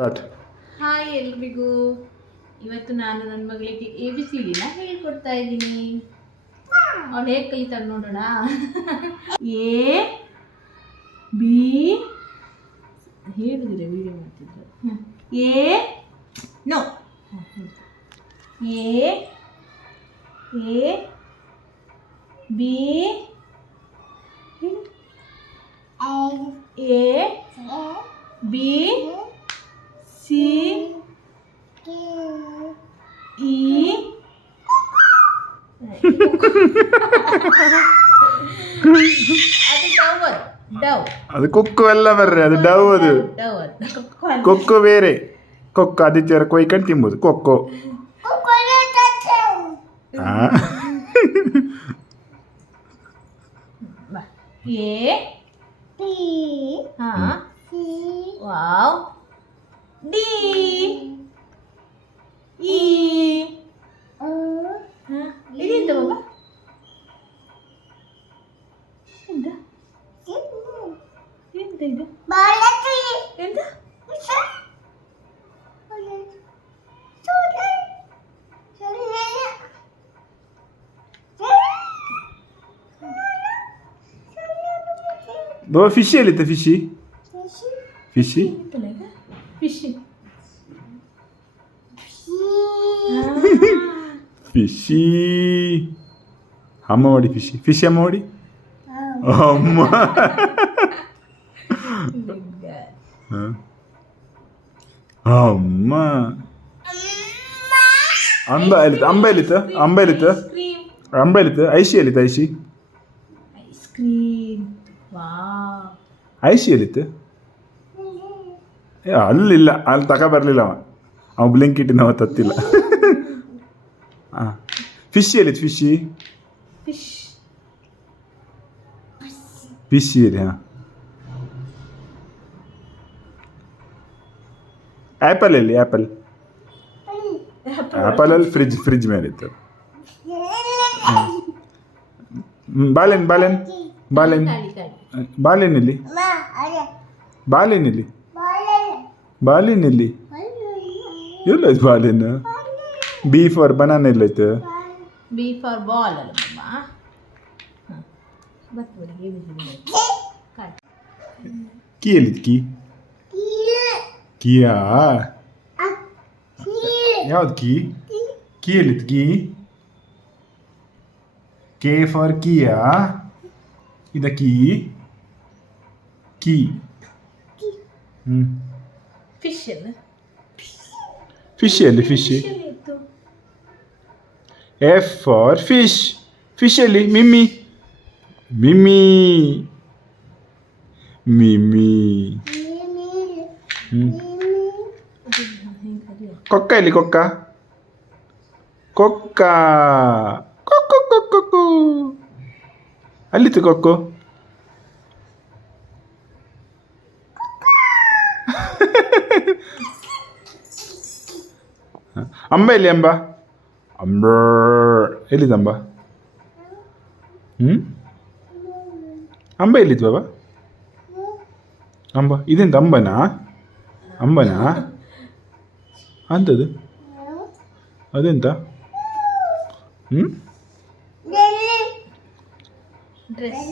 Start. Hi ಎಲ್ರಿಗೂ. ಇವತ್ತು ನಾನು ನನ್ನ ಮಗಳಿಗೆ ABCDನ ಹೇಳ್ಕೊಡ್ತಾ ಇದ್ದೀನಿ. ಅವಳು ಹೇಗೆ ಕಲಿತಾಳೆ ನೋಡೋಣ. A B ಹೇಳಿದ್ರೆ ವಿಡಿಯೋ ಮಾಡ್ತಿದ್ರು. A ನೋ A B A B C E ಅದು ಟವರ್ ಡವ್ ಅದು ಕೊಕ್ಕು ಎಲ್ಲ ಬರ್ರೆ, ಅದು ಡವ್. ಅದು ಟವರ್ ಕೊಕ್ಕು ಬೇರೆ. ಕೊಕ್ಕು ಆದಿತ್ಯವಾರ ಕೊಯ್ಕೊಂಡು ತಿಂಬೋದು ಕೊಕ್ಕು. ಆ? A ಹಾಂ ವಾವ್ D E ಇದೆಂತ ಬಾಬಾ ಎಂತ ಎಂತ ಇದು ಎಂತ ಬಾಬಾ ಫಿಶ್ ಎಲ್ಲಿತ್ತ? ಫಿಶಿ ಫಿಶಿ ಫಿಶ್ ಫಿಶಿ ಅಮ್ಮ ಮಾಡಿ ಫಿಶಿ ಫಿಶ್ ಅಮ್ಮ ಮಾಡಿ ಅಮ್ಮ. ಹ? ಅಮ್ಮ ಅಂಬ ಎಲ್ಲಿತ್ತು? ಅಂಬ ಎಲ್ಲಿತ್ತು? ಅಂಬ ಎಲ್ಲಿತ್ತು? ಅಂಬ ಎಲ್ಲಿತ್ತು? ಐಶಿ ಎಲ್ಲಿತ್ತು? ಐಶಿ ಐಸ್ ಕ್ರೀಮ್ ವಾವ್ ಐಶಿ ಎಲ್ಲಿತ್ತು? ಅಲ್ಲಿಲ್ಲ, ಅಲ್ಲಿ ತಗೊಬರ್ಲಿಲ್ಲ ಅವ ಬ್ಲಿಂಕಿಟ್ಟಿನ ಅವ ತತ್ತಿಲ್ಲ. ಹಾಂ ಫಿಶ್ ಎಲ್ಲಿತ್ತು? ಫಿಶಿ ಫಿಶ್ ಫಿಶಿ ಎಲ್ಲಿ? ಹಾಂ ಆ್ಯಪಲ್ ಎಲ್ಲಿ? Apple ಆ್ಯಪಲಲ್ಲಿ fridge ಮೇಲಿತ್ತು. ಬಾಳೆನ್ ಬಾಳೆನ್ ಬಾಳೆನ್ ಬಾಳೆನ್ ಎಲ್ಲಿ? ಬಾಳೆನ್ ಎಲ್ಲಿ? ಬಾಳೆನ್ ಎಲ್ಲಿ? ಎಲ್ಲೈತೆ ಬಾಳೆನ್? ಬಿ ಫಾರ್ ಬನಾನ ಎಲ್ಲೈತೆ? ಬಿ ಫಾರ್ ಬಾಲ್ ಅಲ್ಲ ಕೀ ಎಲ್ಲಿತ್ತು? ಕೀಯಾ ಯಾವ್ದು ಕೀ? ಕೀ ಎಲ್ಲಿತ್ತು? ಕೆ ಫಾರ್ ಕೀಯಾ? ಇದ ಕೀ ಫಿಶ್ ಅಲ್ಲ ಫಿಶ್ ಎಲ್ಲಿ? Fish F for fish. Fish ಎಲ್ಲಿ? ಮಿಮ್ಮಿ ಮಿಮ್ಮಿ ಮಿಮ್ಮಿ. ಕೊಕ್ಕ ಎಲ್ಲಿ? ಕೊಕ್ಕ ಕೊಕ್ಕ ಕೊಕ್ಕು ಕೊಕ್ಕು ಅಲ್ಲಿತ್ತು ಕೊಕ್ಕು. ಅಂಬ ಎಲ್ಲಿ? ಅಂಬ ಅಂಬ ಎಲ್ಲಿದ್ದು? ಅಂಬ ಅಂಬ ಎಲ್ಲಿದ್ದು ಬಾಬಾ? ಅಂಬ ಇದೆಂತ? ಅಂಬನಾ ಅಂಥದ್ದು ಅದೆಂತ? ಡ್ರೆಸ್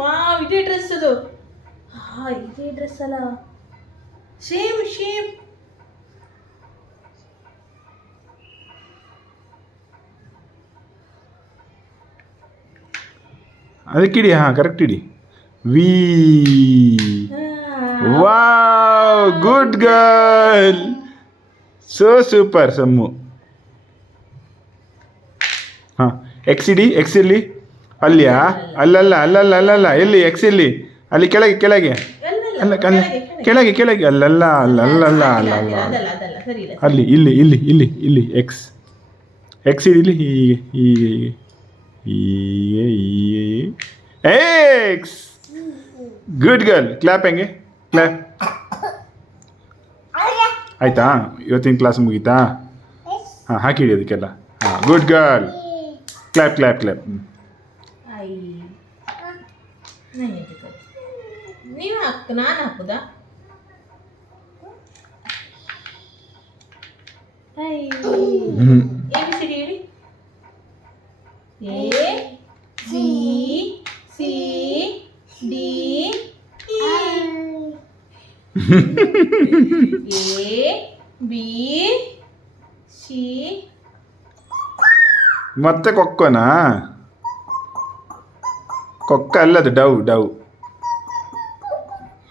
ವಾವ್ ಇದೇ ಡ್ರೆಸ್ ಅದು. ಇದೇ ಡ್ರೆಸ್ ಅಲ್ಲ, ಸೇಮ್ ಅದಕ್ಕಿಡಿ. ಹಾಂ ಕರೆಕ್ಟ್ ಇಡಿ. ವಿ wow good girl, so super ಸಮ್ಮು. ಹಾಂ ಎಕ್ಸ್ ಇಡಿ. ಎಕ್ಸ್ ಎಲ್ಲಿ? ಅಲ್ಲಿಯಾ? ಅಲ್ಲಲ್ಲ ಎಲ್ಲಿ? ಎಕ್ಸ್ ಎಲ್ಲಿ? ಅಲ್ಲಿ ಕೆಳಗೆ ಅಲ್ಲ ಕೆಳಗೆ ಅಲ್ಲಲ್ಲ ಅಲ್ಲಿ ಇಲ್ಲಿ ಎಕ್ಸ್ ಇಡಿ. ಹೀಗೆ ಎಕ್ಸ್. Good girl. ಕ್ಲಾಪ್ ಹೆಂಗೆ? ಕ್ಲಾಪ್ ಆಯಿತಾ? ಇವತ್ತಿನ ಕ್ಲಾಸ್ ಮುಗೀತಾ? ಹಾಂ ಹಾಕಿಡಿ ಅದಕ್ಕೆಲ್ಲ. ಹಾಂ good girl. Clap clap clap. ನೀವು ನಾನು ಹಾಕುದಾ? ಎ ಬಿ ಸಿ ಡಿ ಹೇಳಿ. A B C D A B C. ಮತ್ತೆ ಕೊಕ್ಕನಾ? ಕೊಕ್ಕ ಅಲ್ಲ, ಅದು ಡವ್ ಡವ್.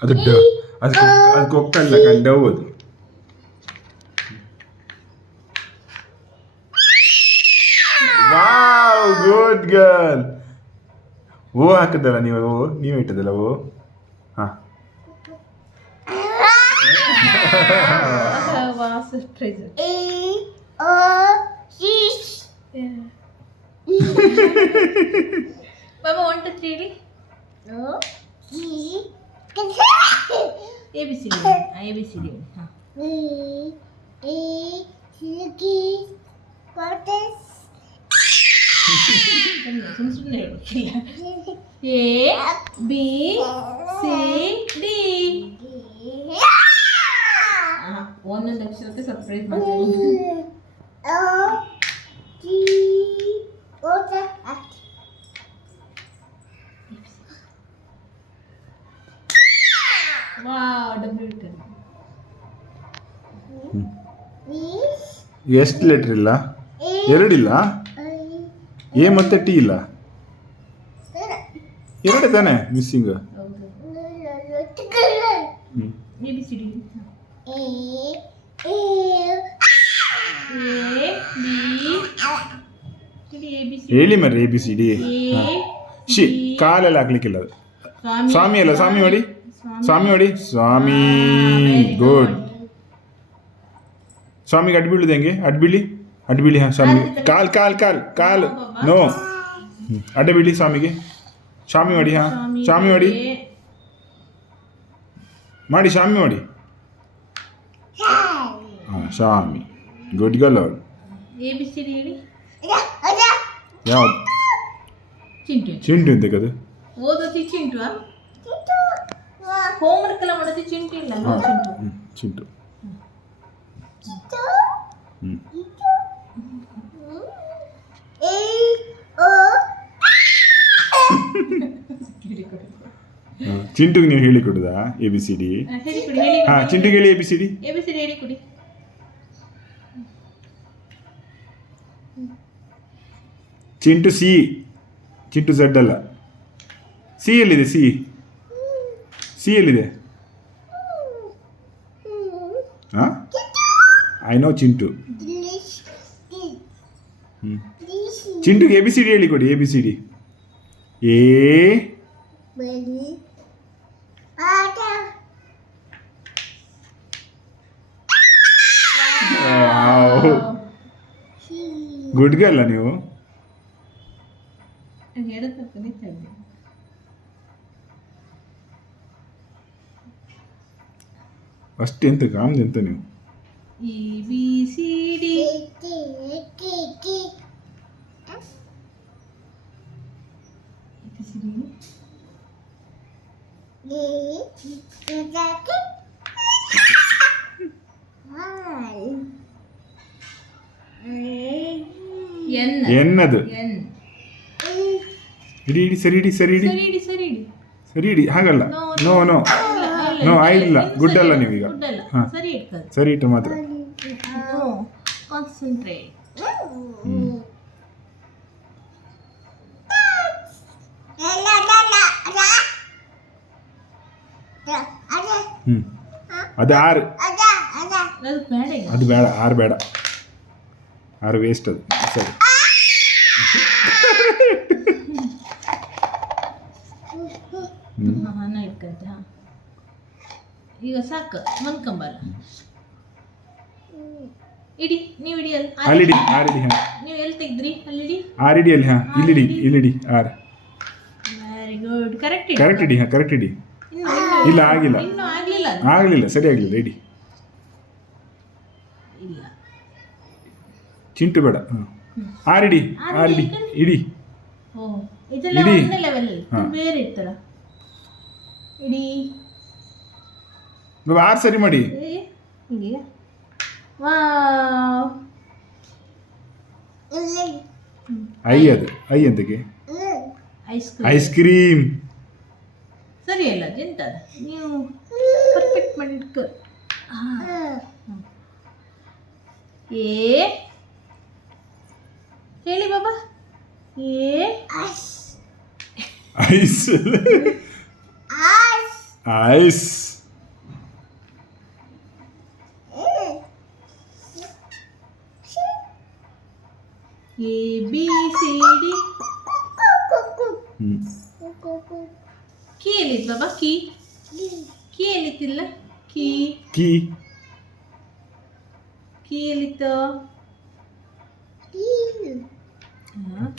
ಅದು ಡವ್, ಅದು ಕೊಕ್ಕ ಅಲ್ಲ, ಡವ್ ಅದು. Wow, good girl. ಓ ಹಾಕಿದ್ದಲ್ಲ ನೀವು, ನೀವು ಇಟ್ಟದಲ್ಲ ಓ. ಹಾಂ, ಸರ್ಪ್ರೈಸ್. ಬಾಬಾ 1 2 3 ಹೇಳಿ. A B C D A B C D. ಹಾಂ, ಸುಮ್ಮನೆ ಹೇಳಬೇಕಿಲ್ಲ. A B C D. ಒಂದೊಂದು ಅಕ್ಷರಕ್ಕೆ ಸರ್ಪ್ರೈಸ್ ಮಾಡ್ತೀನಿ. ವಾವ್, ಡಬ್ಲ್ಯೂ ಇಟ್ಟರು. ಎಷ್ಟು ಲೆಟ್ರ್ ಇಲ್ಲ? ಎರಡಿಲ್ಲ. ಎ ಮತ್ತೆ ಟಿ ಇಲ್ಲ, ಎರಡೇ ತಾನೆ missing. A B C D. ಹೇಳಿ ಮರ್ರಿ ಎ ಬಿ ಸಿ ಡಿ. ಶಿ ಕಾಲೆಲ್ಲ ಹಾಕ್ಲಿಕ್ಕಿಲ್ಲ ಅದು. ಸ್ವಾಮಿ ಅಲ್ಲ, ಸ್ವಾಮಿ ಮಾಡಿ, ಸ್ವಾಮಿ ಮಾಡಿ, ಸ್ವಾಮಿ. ಗುಡ್. ಸ್ವಾಮಿಗೆ ಅಡ್ಬೀಳುದು ಹೆಂಗೆ? ಅಡ್ಬೀಳಿ, ಅಡ್ಬೀಳಿ. ಹಾಂ, ಸ್ವಾಮಿ ಕಾಲ್ ಕಾಲ್ ಕಾಲ್ ಕಾಲು ನೋ. ಅಡ್ಡ ಬೀಳಿ ಸ್ವಾಮಿಗೆ. ಸ್ವಾಮಿ ಮಾಡಿ. ಹಾಂ, ಸ್ವಾಮಿ ಮಾಡಿ, ಮಾಡಿ ಸ್ವಾಮಿ ಮಾಡಿ. ಹಾಂ, ಸ್ವಾಮಿ. ಗುಡ್ ಗರ್ಲ್ ಅವಳು. ಎ ಬಿ ಸಿ ಡಿ ಹೇಳಿ. ಯಾವುದು? ಚಿಂಟು. ಚಿಂಟು ಎಂತಕ್ಕದು? ಓದೋತಿ ಚಿಂಟು. ಹೋಮ್ವರ್ಕ್ ಎಲ್ಲ ಮಾಡೋದು ಚಿಂಟು ಇಲ್ಲ. ಹಾಂ, ಚಿಂಟು. ಚಿಂಟುಗೆ ನೀವು ಹೇಳಿ ಕೊಡುದಾ ಎ ಬಿ ಸಿ ಡಿ? ಹಾಂ, ಚಿಂಟುಗೆ ಹೇಳಿ A B C D. A B C D ಹೇಳಿ ಕೊಡಿ. ಚಿಂಟು ಸಿ, ಚಿಂಟು ಝಡ್ ಅಲ್ಲ. ಸಿ ಎಲ್ಲಿದೆ? ಸಿ, ಸಿ ಎಲ್ಲಿದೆ? ಹಾಂ, ಐ ನೋ ಚಿಂಟು. ಚಿಂಟುಗೆ ಎ ಬಿ ಸಿ ಡಿ ಹೇಳಿ ಕೊಡಿ. A B C D. A good girl ನೀವು. ಅಷ್ಟೆಂತ ಕಾಮ್ದೆಂತ ನೀವು. A B C D. ಎನ್ನದು. ಇಡಿ ಇಡಿ, ಸರಿ ಇಡಿ, ಸರಿ ಇಡಿ, ಸರಿ ಇಡಿ. ಹಾಗಲ್ಲ, ನೋ ನೋ ನೋ, ಆಯಿಲ್ಲ. ಗುಡ್ ಅಲ್ಲ ನೀವೀಗ. ಹಾಂ, ಸರಿ ಇಟ್ಟು ಮಾತ್ರ. ಕಾನ್ಸಂಟ್ರೇಟ್. ಅದು 6. ಅದು ಬೇಡ, 6 ಬೇಡ, 6 ವೇಸ್ಟ್ ಅದು. ಸರಿ. ಈಗ ಸಾಕು, ಮನ್ಕಂಬಲ್ಲ. ಇಡಿ, ನೀವು ಇಡಿ. ಅಲ್ಲಿಡಿ, 6 ಇಡಿ. ಹಾಂ, ನೀವು ಎಲ್ಲಿ ತೆಗ್ದ್ರಿ? ಅಲ್ಲಿಡಿ, 6 ಇಡಿ ಅಲ್ಲಿ. ಹಾಂ, ಇಲ್ಲಿಡಿ, ಇಲ್ಲಿಡಿ 6. Very good. ಕರೆಕ್ಟ್ ಕರೆಕ್ಟ್ ಇಡಿ. ಹಾಂ, ಕರೆಕ್ಟ್ ಇಡಿ. ಇಲ್ಲ, ಆಗಿಲ್ಲ, ಇನ್ನೂ ಆಗ್ಲಿಲ್ಲ. ಆಗಲಿಲ್ಲ, ಸರಿ ಆಗಲಿಲ್ಲ. ಇಡಿ. ಇಲ್ಲ, ಚಿಂಟು ಬೇಡ. ಹಾಂ, 6 ಇಡಿ, 6 ಇಡಿ, ಇಡಿ. ಓ, ಇದೆಲ್ಲ ಇಡಿ. ಒಂದೇ ಲೆವೆಲ್. ಬೇರೆ ಇತ್ತಲ್ಲ. ಇಡಿ. 6 ಸರಿ ಮಾಡಿ. ಹಿಂಗೆ ವಾವ್. ಐ ಅದು ಐ ಎಂತಕ್ಕೆ ಐಸ್ ಕ್ರೀಮ್. Ice cream. ಸರಿ ಅಲ್ಲ ಎಂತದ ನೀವು ಪರ್ಫೆಕ್ಟ್ ಮಾಡಿ ಇಟ್ಕೊ. ಏ ಹೇಳಿ ಬಾಬಾ. ಏ ice ice. A B C D. Key ಎಲ್ಲಿತ್ತು ಬಾಬಾ? ಕೀ ಕೀ ಎಲ್ಲಿತ್ತಿಲ್ಲ? ಕೀ ಕೀ ಕೀ ಎಲ್ಲಿತ್ತು?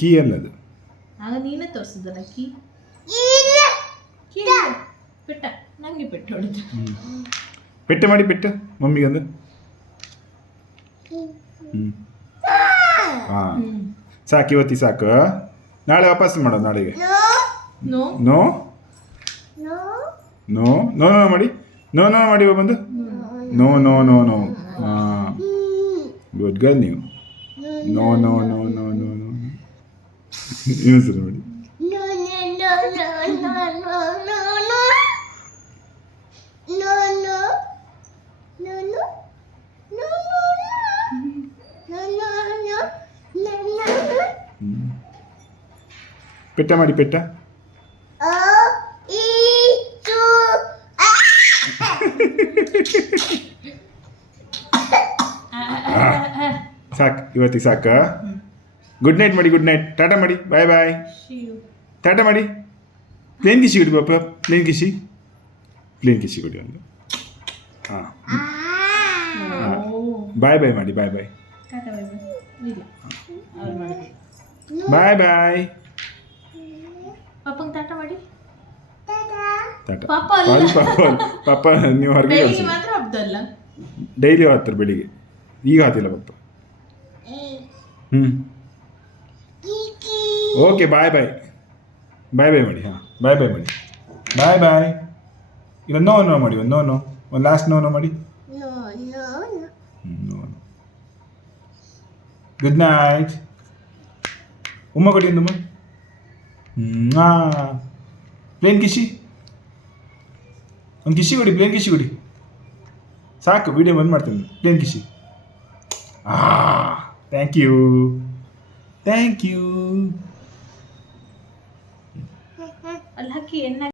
ಕೀ ಅಲ್ಲದು. ಆಗ ನೀನೇ ತೋರಿಸಿದಲ್ಲ ಕೀ. ಕೀ ಪೆಟ್ಟ ನಂಗೆ ಪೆಟ್ಟು ಹೊಡಿತು. ಪೆಟ್ಟು ಮಾಡಿ ಪೆಟ್ಟು ಮಮ್ಮಿಗೊಂದು. ಹಾಂ ಸಾಕು ಇವತ್ತಿ ಸಾಕು. ನಾಳೆ ವಾಪಸ್ ಮಾಡೋದು ನಾಳೆಗೆ. No no no no no ಮಾಡಿ ನೋ ನೋ ಮಾಡಿ ಬಂದು ನೋ ನೋ ನೋ ನೋ. ಹಾಂ ಗುಡ್ ಗರ್ಲ್ ನೀವು. No no no no no no. ಇನ್ನೊಂದ್ಸರಿ ಮಾಡಿ. ಪೆಟ್ಟ ಮಾಡಿ ಪೆಟ್ಟ. ಸಾಕು ಇವತ್ತಿಗೆ ಸಾಕು. ಗುಡ್ ನೈಟ್ ಮಾಡಿ. Good night. ಟಾಟಾ ಮಾಡಿ. ಬಾಯ್ ಬಾಯ್. ಟಾಟಾ ಮಾಡಿ. ಪ್ಲೇನ್ ಕಿಸಿ ಕೊಡಿ ಪಾಪ. ಪ್ಲೇನ್ ಕಿಸಿ ಕೊಡಿ ಒಂದು. ಹಾಂ ಬಾಯ್ ಬಾಯ್ ಮಾಡಿ. ಬಾಯ್ ಬಾಯ್. ಬಾಯ್ ಬಾಯ್. ಪಾಪಂಗೆ ಟಾಟಾ ಮಾಡಿ. ಟಾಟಾ. ಪಾಪ ಅಲ್ಲ. ಪಾಪ ನೀವು ಹೊರಗೆ ಬೆಳಿಗ್ಗೆ ಮಾತ್ರ ಹಬ್ದಲ್ಲ. ಡೈಲಿ ಹಾಕ್ತಾರೆ ಬೆಳಿಗ್ಗೆ. ಈಗ ಹಾತಿಲ್ಲ ಪಪ್ಪ. ಓಕೆ ಬಾಯ್ ಬಾಯ್. ಬಾಯ್ ಬಾಯ್ ಮಾಡಿ. ಹಾಂ ಬಾಯ್ ಬಾಯ್ ಮಾಡಿ. ಬಾಯ್ ಬಾಯ್. ಇಲ್ಲ ನೋ ನೋ ಮಾಡಿ. ಒಂದು ನೋ ನೋ ಒಂದು ಲಾಸ್ಟ್ ನೋ ನೋ ಮಾಡಿ. No good night. ಉಮ್ಮ ಕೊಡಿ ಒಂದು. ಹಾಂ ಪ್ಲೇನ್ ಕಿಸಿ ಒಂದು ಕಿಸಿ ಕೊಡಿ. ಪ್ಲೇನ್ ಕಿಸಿ ಕೊಡಿ ಸಾಕು. ವಿಡಿಯೋ ಬಂದ್ ಮಾಡ್ತೀನಿ. ಪ್ಲೇನ್ ಕಿಸಿ. Thank you thank you. ಅಲ್ಲಿ ಹಾಕಿ ಎಣ್ಣೆ